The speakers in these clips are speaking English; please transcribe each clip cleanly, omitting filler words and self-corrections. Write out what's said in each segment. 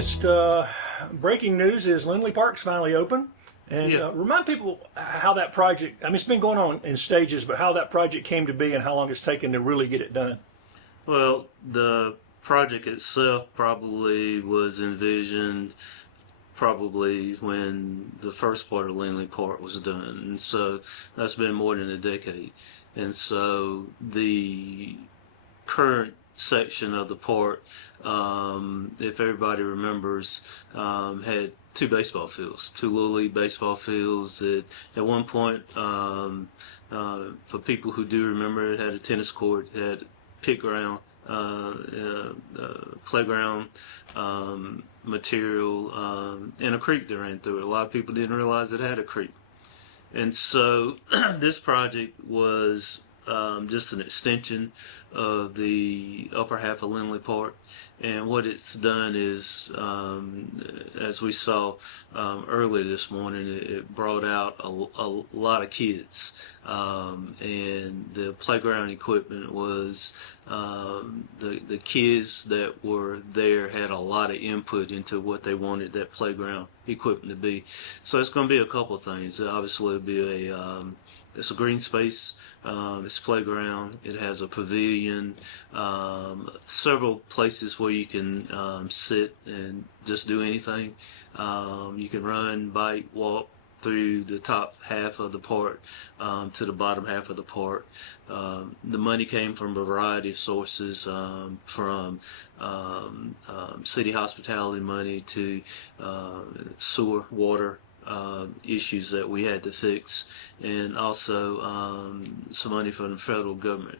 latest breaking news is Lindley Park's finally open. And Yeah. remind people how that project, I mean, it's been going on in stages, but how that project came to be and how long it's taken to really get it done. Well, the project itself probably was envisioned probably when the first part of Lindley Park was done. And so that's been more than a decade. And so the current section of the park, if everybody remembers, had two baseball fields, two little league baseball fields. That at one point, for people who do remember, it had a tennis court, it had pit ground, playground material, and a creek that ran through it. A lot of people didn't realize it had a creek. And so this project was just an extension of the upper half of Lindley Park. And what it's done is, as we saw earlier this morning, it brought out a lot of kids. And the playground equipment was, the kids that were there had a lot of input into what they wanted that playground equipment to be. So it's going to be a couple of things. Obviously, it'll be it's a green space. It's a playground. It has a pavilion, several places where you can sit and just do anything. You can run, bike, walk through the top half of the park to the bottom half of the park. The money came from a variety of sources, from city hospitality money to sewer, water, issues that we had to fix, and also some money from the federal government.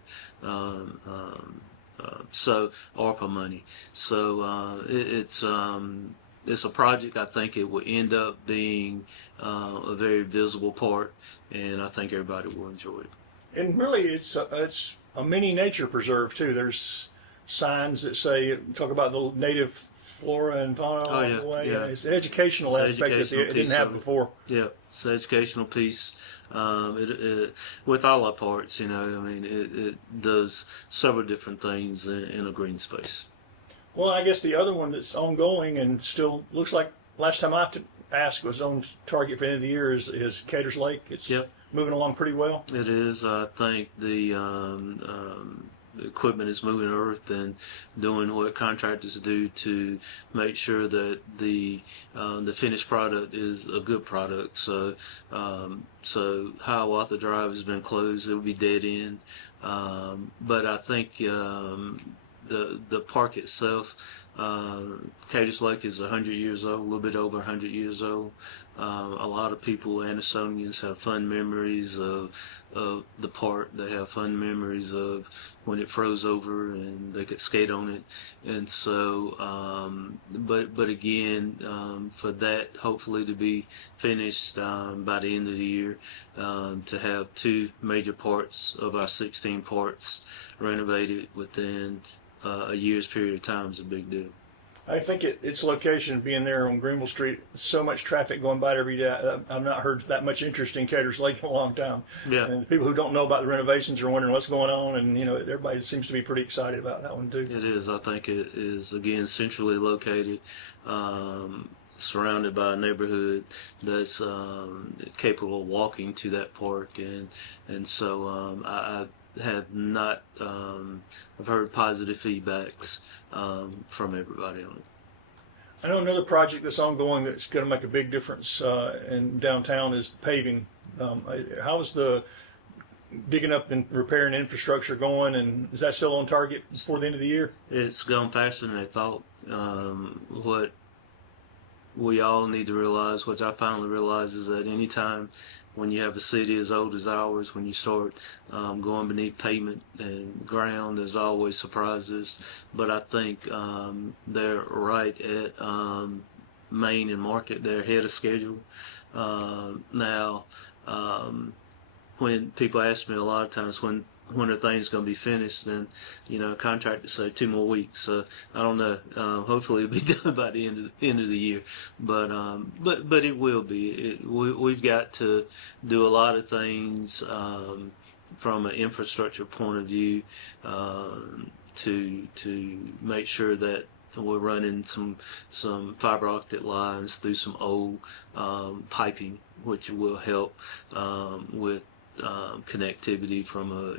So ARPA money. So it's a project. I think it will end up being a very visible park, and I think everybody will enjoy it. And really, it's a mini nature preserve, too. There's signs that say, talk about the native flora and fauna along the way. Yeah. It's an educational aspect that it didn't have before. Yeah, it's an educational piece. With all our parks, I mean, it does several different things in a green space. Well, I guess the other one that's ongoing and still looks like last time I asked was on target for the end of the year is Caters Lake. It's moving along pretty well. It is. I think the equipment is moving earth and doing what contractors do to make sure that the finished product is a good product. So Hiawatha Drive has been closed; it will be dead end. But I think the park itself, Caters Lake is 100 years old, a little bit over 100 years old. A lot of people, Andersonians, have fond memories of the park. They have fond memories of when it froze over and they could skate on it. And so, but again, for that hopefully to be finished by the end of the year, to have two major parts of our 16 parts renovated within a year's period of time is a big deal. I think its location being there on Greenville Street, so much traffic going by every day. I've not heard that much interest in Caters Lake in a long time. Yeah. And the people who don't know about the renovations are wondering what's going on, and everybody seems to be pretty excited about that one too. It is. I think it is, again, centrally located, surrounded by a neighborhood that's capable of walking to that park, and so I have not. I've heard positive feedbacks from everybody on it. I know another project that's ongoing that's going to make a big difference in downtown is the paving. How is the digging up and repairing infrastructure going, and is that still on target before the end of the year? It's gone faster than I thought. What we all need to realize, which I finally realized, is that anytime when you have a city as old as ours, when you start going beneath pavement and ground, there's always surprises. But I think they're right at Main and Market. They're ahead of schedule. Now, when people ask me a lot of times when are things going to be finished, then contractors say 2 more weeks. So I don't know. Hopefully it'll be done by the end of the year. But it will be. We've got to do a lot of things from an infrastructure point of view to make sure that we're running some fiber optic lines through some old piping, which will help with connectivity from a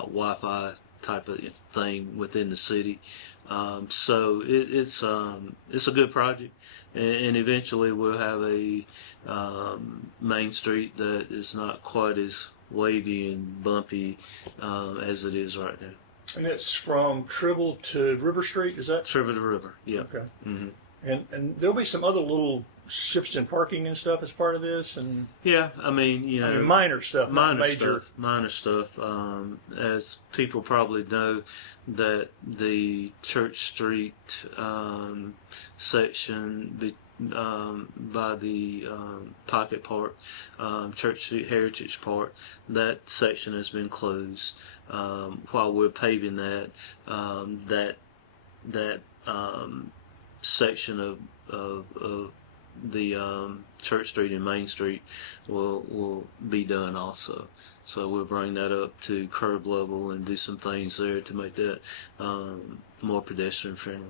Wi-Fi type of thing within the city. So it's a good project, and eventually we'll have a main street that is not quite as wavy and bumpy as it is right now. And it's from Tribble to River Street, is that? Tribble to River, yeah. Okay. Mm-hmm. And there'll be some other little shifts in parking and stuff as part of this, and Yeah, I mean, minor stuff, not major. Minor stuff. As people probably know, that the Church Street section by the Pocket Park, Church Street Heritage Park, that section has been closed while we're paving that. That section of the Church Street and Main Street will be done also. So we'll bring that up to curb level and do some things there to make that more pedestrian friendly.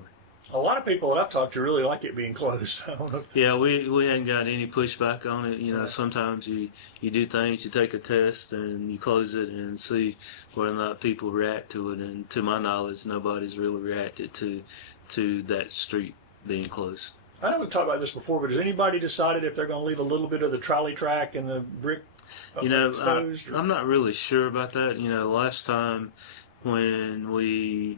A lot of people that I've talked to really like it being closed. I don't know. Yeah, we ain't got any pushback on it. Sometimes you do things, you take a test and you close it and see whether or not people react to it. And to my knowledge, nobody's really reacted to that street being closed. I know we've talked about this before, but has anybody decided if they're going to leave a little bit of the trolley track and the brick exposed? I'm not really sure about that. Last time when we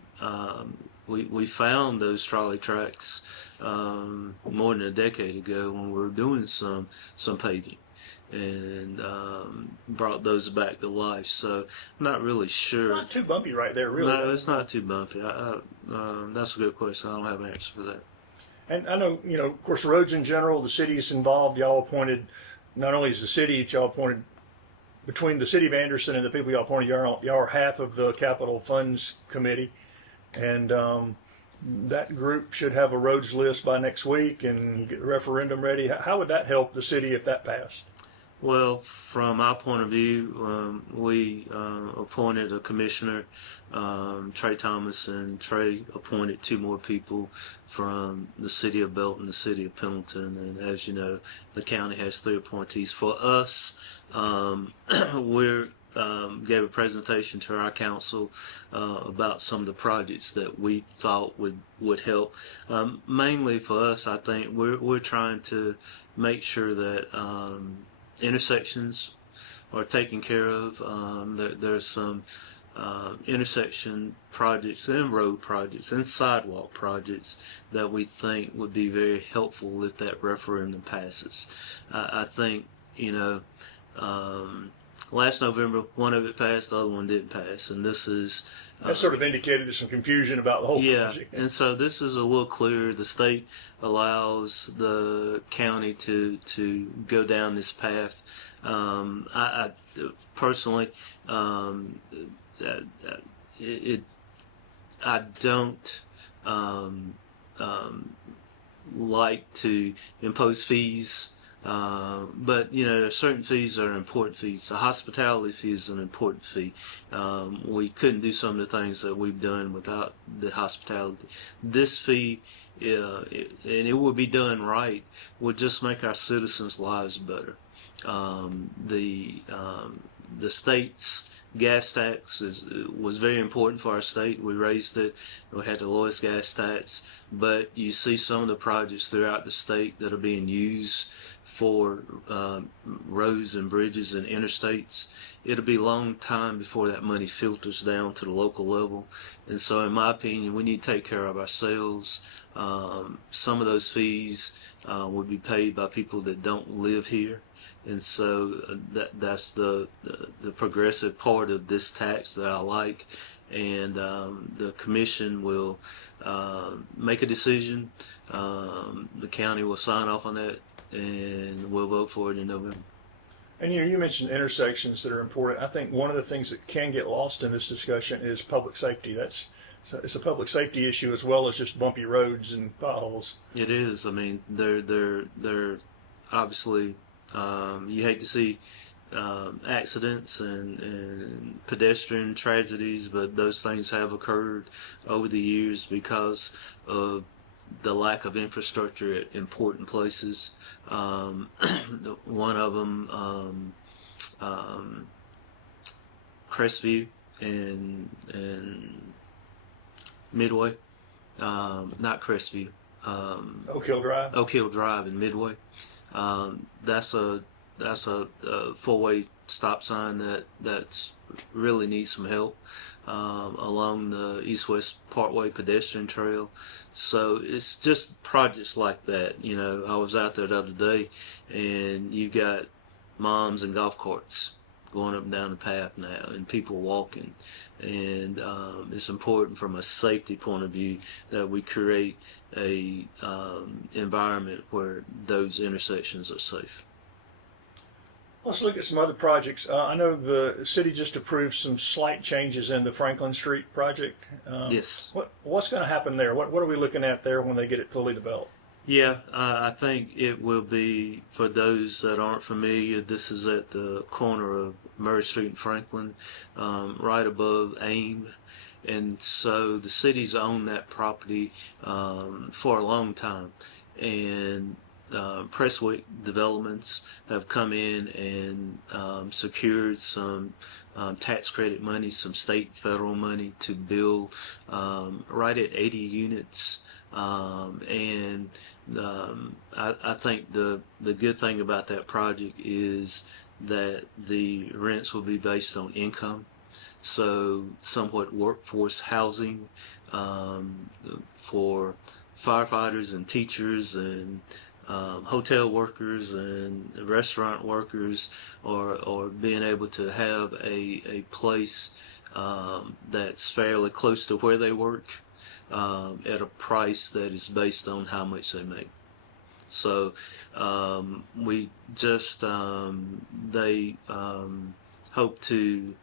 found those trolley tracks more than a decade ago when we were doing some paving and brought those back to life. So I'm not really sure. It's not too bumpy right there, really. No, it's not too bumpy. That's a good question. I don't have an answer for that. And I know, of course, roads in general, the city is involved. Y'all appointed, not only is the city, y'all appointed, between the city of Anderson and the people y'all appointed, y'all are half of the capital funds committee. And that group should have a roads list by next week and get the referendum ready. How would that help the city if that passed? Well, from our point of view, we appointed a commissioner, Trey Thomas, and Trey appointed 2 more people from the city of Belton, the city of Pendleton, and as you know, the county has 3 appointees. For us, we gave a presentation to our council about some of the projects that we thought would help. Mainly for us, I think we're trying to make sure that intersections are taken care of. There's some intersection projects and road projects and sidewalk projects that we think would be very helpful if that referendum passes. I think, last November, one of it passed, the other one didn't pass, and this is... That sort of indicated there's some confusion about the whole project. And so this is a little clearer. The state allows the county to go down this path. I personally, I don't like to impose fees. But certain fees are important fees. The hospitality fee is an important fee. We couldn't do some of the things that we've done without the hospitality. This fee, and it would be done right, would just make our citizens' lives better. The state's gas tax was very important for our state. We raised it. We had the lowest gas tax. But you see some of the projects throughout the state that are being used for roads and bridges and interstates. It'll be a long time before that money filters down to the local level. And so in my opinion, we need to take care of ourselves. Some of those fees would be paid by people that don't live here. And so that's the progressive part of this tax that I like. And the commission will make a decision. The county will sign off on that, and we'll vote for it in November. And you mentioned intersections that are important. I think one of the things that can get lost in this discussion is public safety. It's a public safety issue as well as just bumpy roads and potholes. It is. I mean, they're obviously, you hate to see accidents and pedestrian tragedies, but those things have occurred over the years because of the lack of infrastructure at important places. One of them, Crestview and Midway, not Crestview, Oak Hill Drive. Oak Hill Drive in Midway. That's a four-way stop sign that's really needs some help along the East-West Parkway pedestrian trail. So it's just projects like that. You know, I was out there the other day, and you got moms and golf carts going up and down the path now, and people walking. And it's important from a safety point of view that we create a environment where those intersections are safe. Let's look at some other projects. I know the city just approved some slight changes in the Franklin Street project. Yes. What's going to happen there? What are we looking at there when they get it fully developed? Yeah, I think it will be, for those that aren't familiar, this is at the corner of Murray Street and Franklin, right above AIM. And so the city's owned that property for a long time. And Presswick Developments have come in and secured some tax credit money, some state, federal money to build right at 80 units. And I think the good thing about that project is that the rents will be based on income, so somewhat workforce housing for firefighters and teachers and hotel workers and restaurant workers, or being able to have a place that's fairly close to where they work at a price that is based on how much they make. So we just they hope to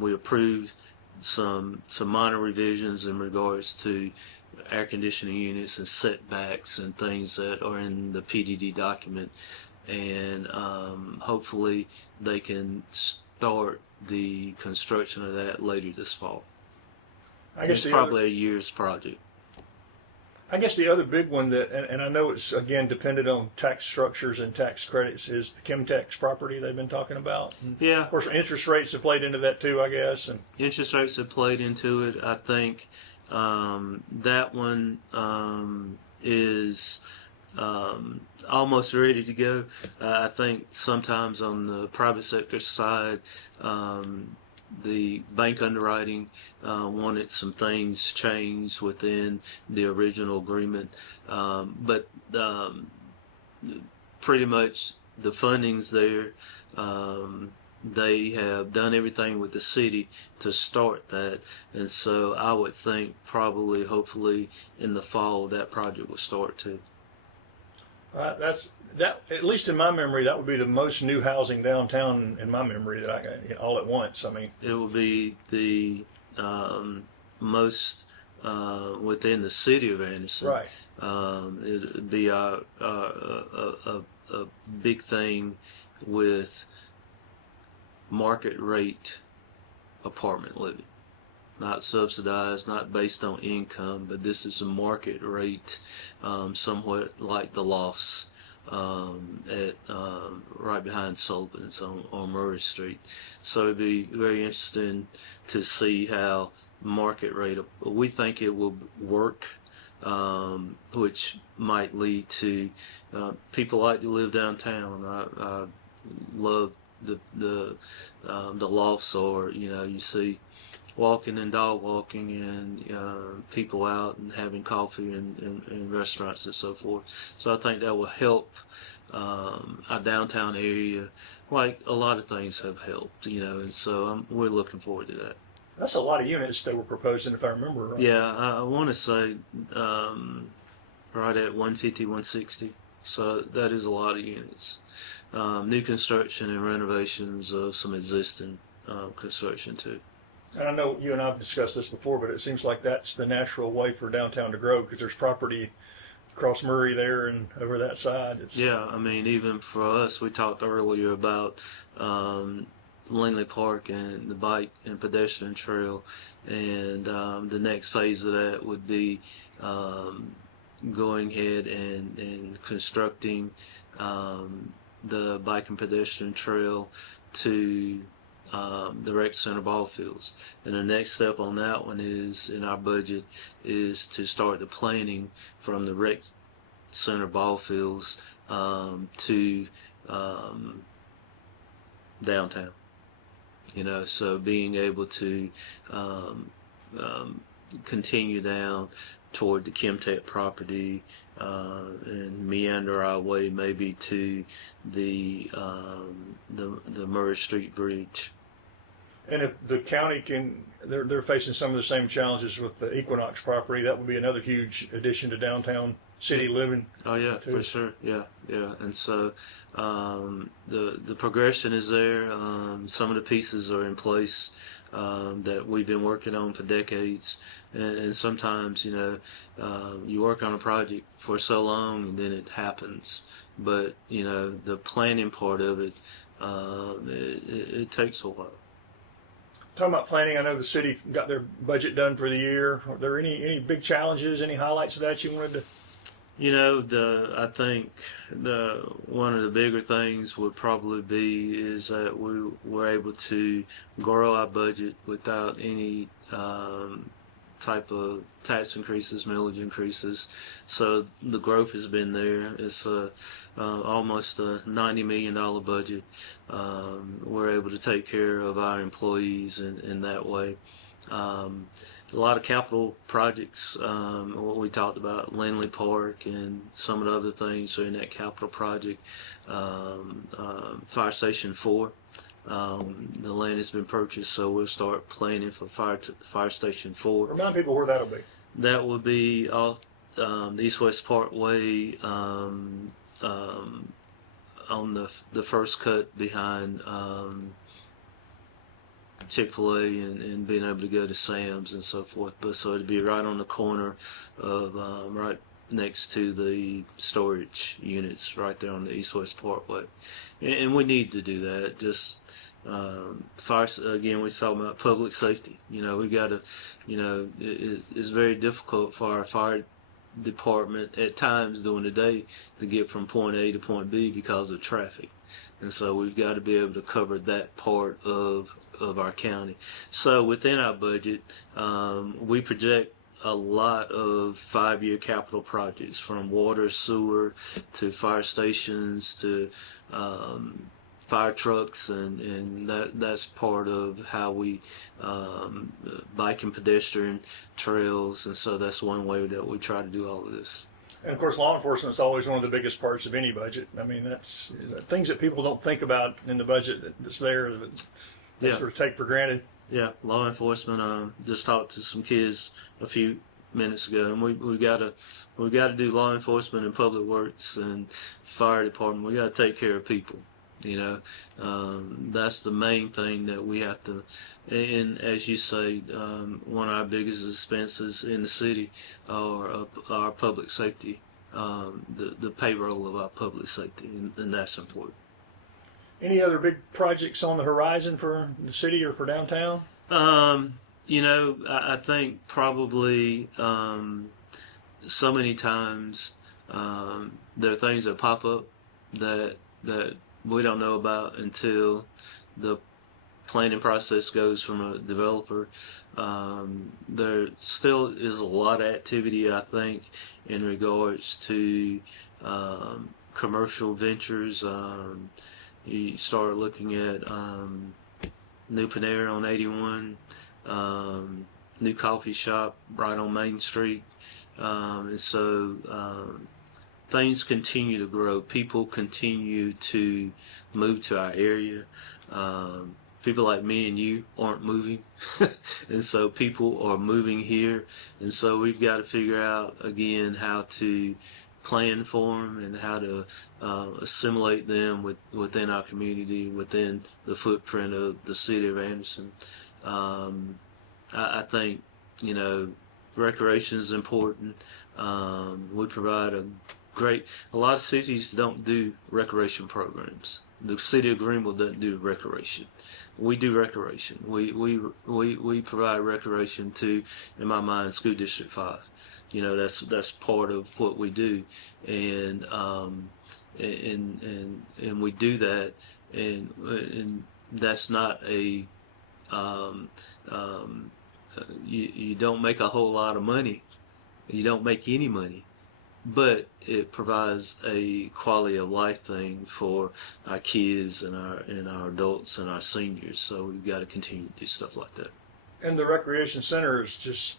we approved some minor revisions in regards to air conditioning units and setbacks and things that are in the PDD document, and hopefully they can start the construction of that later this fall. I guess It's probably a year's project. I guess the other big one that, and I know it's again dependent on tax structures and tax credits, is the Chemtex property they've been talking about. And Yeah. of course, interest rates have played into that too, I guess. And Interest rates have played into it. I think that one is almost ready to go. I think sometimes on the private sector side, the bank underwriting wanted some things changed within the original agreement, but pretty much the funding's there. They have done everything with the city to start that, and so I would think probably, hopefully, in the fall that project will start too. that's that. At least in my memory, that would be the most new housing downtown in my memory that I got all at once. I mean, It will be the most within the city of Anderson. right. It would be a big thing with market rate apartment living, not subsidized, not based on income, but this is a market rate, somewhat like the lofts at right behind Sullivan's on Murray Street. So it'd be very interesting to see how market rate. We think it will work, which might lead to people like to live downtown. I love the lofts, or you see walking and dog walking and people out and having coffee in restaurants and so forth. So I think that will help our downtown area, like a lot of things have helped, and so we're looking forward to that. That's a lot of units that were proposing, if I remember right. Yeah, I want to say right at 150, 160. So that is a lot of units. New construction and renovations of some existing construction too. And I know you and I have discussed this before, but it seems like that's the natural way for downtown to grow, because there's property across Murray there and over that side. It's Yeah, I mean, even for us, we talked earlier about Langley Park and the bike and pedestrian trail, and the next phase of that would be going ahead and constructing the bike and pedestrian trail to the rec center ball fields. And the next step on that one is in our budget is to start the planning from the rec center ball fields to downtown. So being able to continue down toward the Chemtech property and meander our way maybe to the Murray Street Bridge. And if the county they're facing some of the same challenges with the Equinox property. That would be another huge addition to downtown city living. Oh yeah, too. for sure. Yeah. And so the progression is there. Some of the pieces are in place that we've been working on for decades. And sometimes, you work on a project for so long and then it happens. But the planning part of it, it takes a while. Talking about planning, I know the city got their budget done for the year. Are there any big challenges, any highlights of that you wanted to? I think one of the bigger things would probably be is that we were able to grow our budget without any type of tax increases, millage increases. So the growth has been there. It's almost a $90 million budget. We're able to take care of our employees in that way. A lot of capital projects, what we talked about, Langley Park and some of the other things are in that capital project. Fire Station 4, the land has been purchased, so we'll start planning for Fire Station 4. Remind people where that'll be. That will be off the East-West Parkway on the first cut behind Chick-fil-A and being able to go to Sam's and so forth. But so it'd be right on the corner of right next to the storage units right there on the East-West Parkway. And we need to do that. Just fire, again, we're talking about public safety. We got to, it's very difficult for our fire department at times during the day to get from point A to point B because of traffic. And so we've got to be able to cover that part of our county. So within our budget, we project a lot of 5-year capital projects, from water, sewer, to fire stations, to fire trucks, and that's part of how we bike and pedestrian trails. And so that's one way that we try to do all of this. And of course, law enforcement is always one of the biggest parts of any budget. I mean, that's things that people don't think about in the budget that's there that they sort of take for granted. Yeah, law enforcement. Just talked to some kids a few minutes ago, and we got to do law enforcement and public works and fire department. We got to take care of people. That's the main thing that we have to. And as you say, one of our biggest expenses in the city are our public safety, the payroll of our public safety, and that's important. Any other big projects on the horizon for the city or for downtown? I think probably so many times there are things that pop up that we don't know about until the planning process goes from a developer. There still is a lot of activity, I think, in regards to commercial ventures. You start looking at new Panera on 81, new coffee shop right on Main Street. And so things continue to grow. People continue to move to our area. People like me and you aren't moving. And so people are moving here. And so we've got to figure out, again, how to plan for them and how to assimilate them within our community, within the footprint of the city of Anderson. I think, recreation is important. We provide a lot of cities don't do recreation programs. The city of Greenville doesn't do recreation. We do recreation. We provide recreation to, in my mind, School District 5. You know, that's part of what we do, and we do that, and that's not a you don't make a whole lot of money. You don't make any money, but it provides a quality of life thing for our kids and our adults and our seniors. So we've got to continue to do stuff like that. And the recreation center is just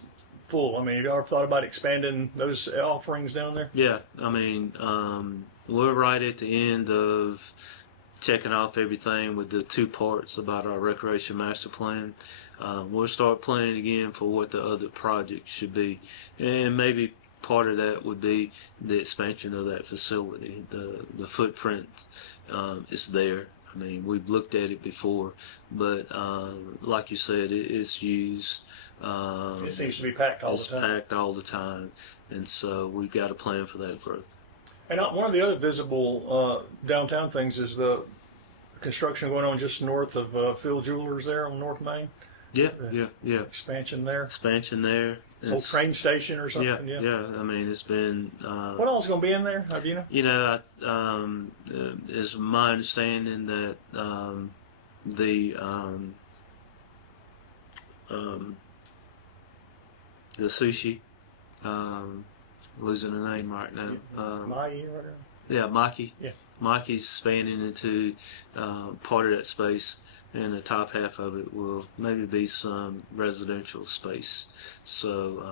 full. I mean, have you ever thought about expanding those offerings down there? Yeah, I mean, we're right at the end of checking off everything with the 2 parts about our recreation master plan. We'll start planning again for what the other projects should be, and maybe part of that would be the expansion of that facility. The footprint is there. I mean, we've looked at it before, but like you said, it's used. It seems to be packed all the time. It's packed all the time, and so we've got a plan for that growth. And one of the other visible downtown things is the construction going on just north of Phil Jewelers there on North Main. Yeah. Expansion there. Expansion there. Old train station or something. Yeah. I mean, it's been. What else is going to be in there? How do you know? You know, it's my understanding that the sushi, losing the name right now. Mai or whatever. Yeah, Maki. Yeah. Maki's expanding into part of that space, and the top half of it will maybe be some residential space. So,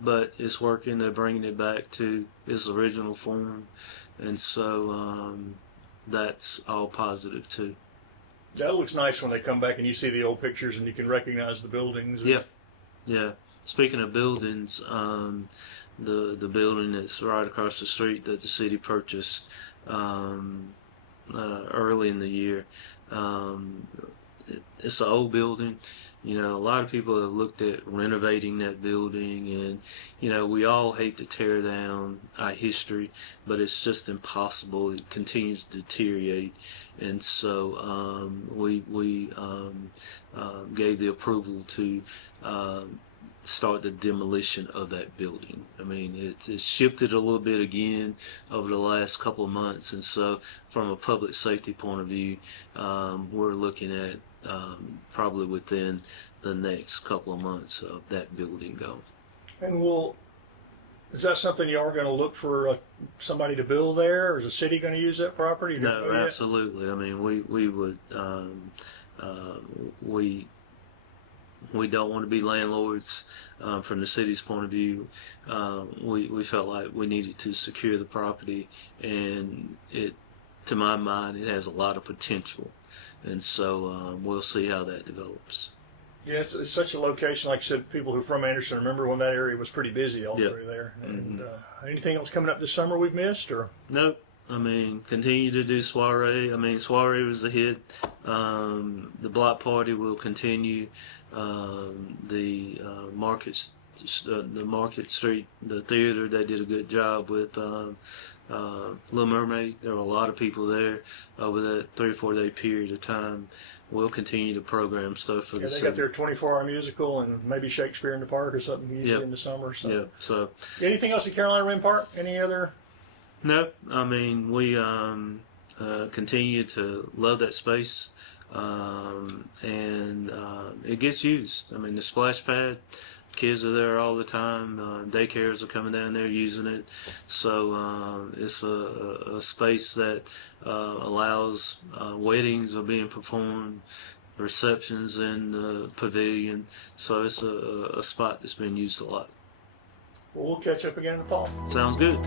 but it's working. They're bringing it back to its original form, and so that's all positive too. That looks nice when they come back and you see the old pictures and you can recognize the buildings. Yeah. Speaking of buildings, the building that's right across the street that the city purchased early in the year, it's an old building. You know, a lot of people have looked at renovating that building, and you know, we all hate to tear down our history, but it's just impossible. It continues to deteriorate, and so we gave the approval to start the demolition of that building. I mean, it's shifted a little bit again over the last couple of months, and so from a public safety point of view, we're looking at probably within the next couple of months of that building going. And is that something you are going to look for somebody to build there, or is the city going to use that property? No, absolutely. I mean, we would we don't want to be landlords. From the city's point of view, we felt like we needed to secure the property, and to my mind, it has a lot of potential, and so we'll see how that develops. Yeah, it's such a location. Like I said, people who are from Anderson remember when that area was pretty busy all through there. And anything else coming up this summer we've missed, or? Nope. I mean, continue to do soiree. I mean, soiree was a hit. The block party will continue. The Market Street, the theater, they did a good job with Little Mermaid. There were a lot of people there over that 3 or 4 day period of time. We'll continue to program stuff for the they city. got their 24-hour musical and maybe Shakespeare in the Park or something usually in the summer. So. Yeah. So. Anything else at Carolina Rim Park? Any other? No. I mean, we continue to love that space, and it gets used. I mean, the splash pad. Kids are there all the time. Daycares are coming down there using it. So it's a space that allows weddings are being performed, receptions in the pavilion. So it's a spot that's been used a lot. Well, we'll catch up again in the fall. Sounds good.